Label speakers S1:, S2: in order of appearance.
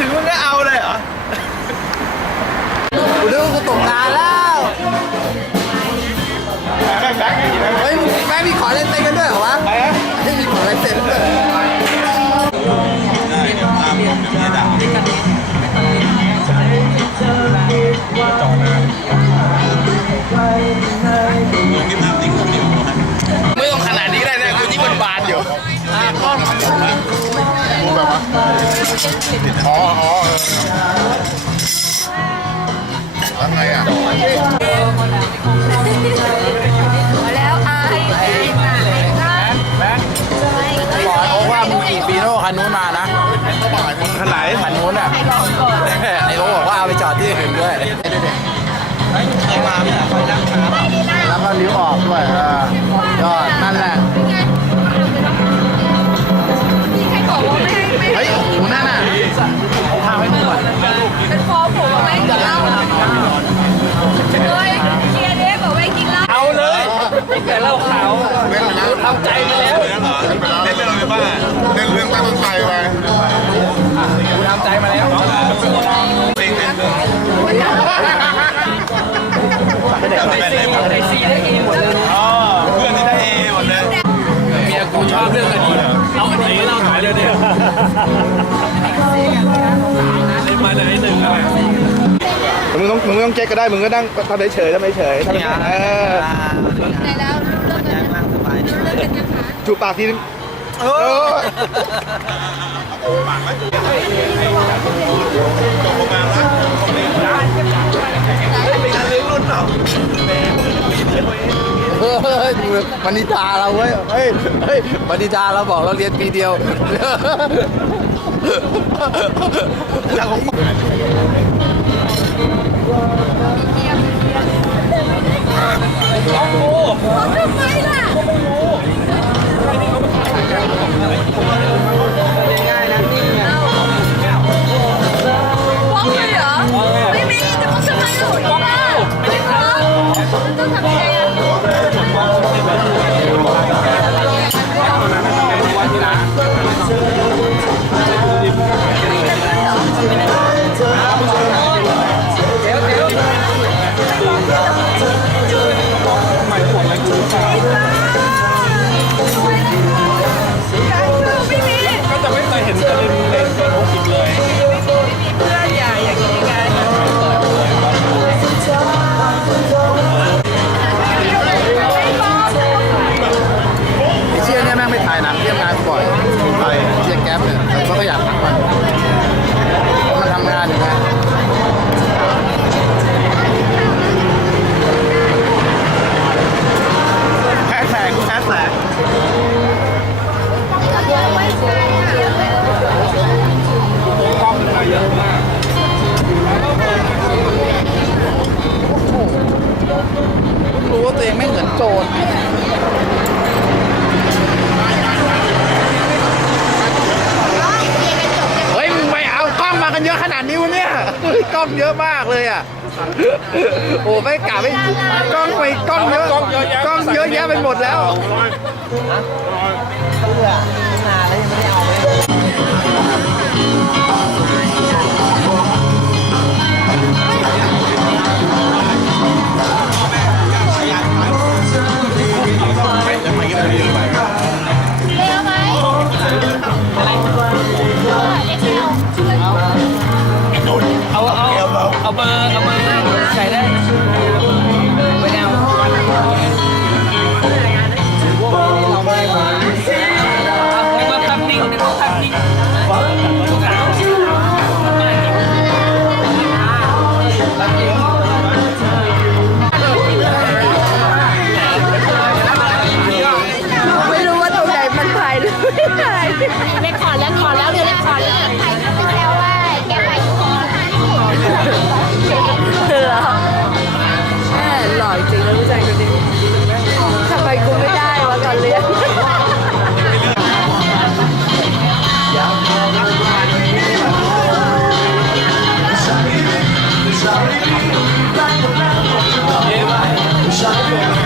S1: ถึงมึงก็เอาเลยเหรอ
S2: กูดูกูตกงานแล้ว
S1: แบ็คแบ็คอย่างนี้ไหม
S2: เฮ้ยแม่งมีขอเล่นเต้น อ๋อ
S1: อ๋อ
S3: ทำไงอะ
S4: แล้วอายอายมานะ
S2: บอกโอ้ว่ามึงขี่ฟีโน่คันนู้นมานะ
S1: ขนาดไหน
S2: คันนู้นอะไอ้โอ้บอกว่าเอาไปจอดที่อื่นด้วยแล้วก็ลิ้วออกด้วยยอดนั่นแหละ
S4: กูชอ
S3: บเรื่อง
S1: อดีตเอาอดีตมาเล่าหน่อยเดี๋ยวเดี๋ยวเลยมาเลยหนึ่งแล้ว
S5: มึงต้องมึงต้องเก๊กก็ได้มึงก็นั่งทำเฉยๆทำเฉยๆทำเฉยๆเออ
S4: ไหนแล้วเลิกกันยังเลิกกันยังคะ
S5: จูบปากทีนึงเออ
S2: เฮ้ยมันนิตาเราเว้ยเฮ้ยเฮ้ยมันนิตาเราบอกเราเรียนปีเดียว
S4: ท
S2: ว่าตัวเองไม่เหมือนโจรเฮ้ยมึงไปเอากล้องมากันเยอะขนาดนี้วะเนี่ยกล้องเยอะมากเลยอะโอ้ไม่กะไม่กล้องไปกล้องเยอะกล้องเยอะแยะกล้องเยอะแยะไปหมดแล้ว
S4: เอ
S6: Yeah, man.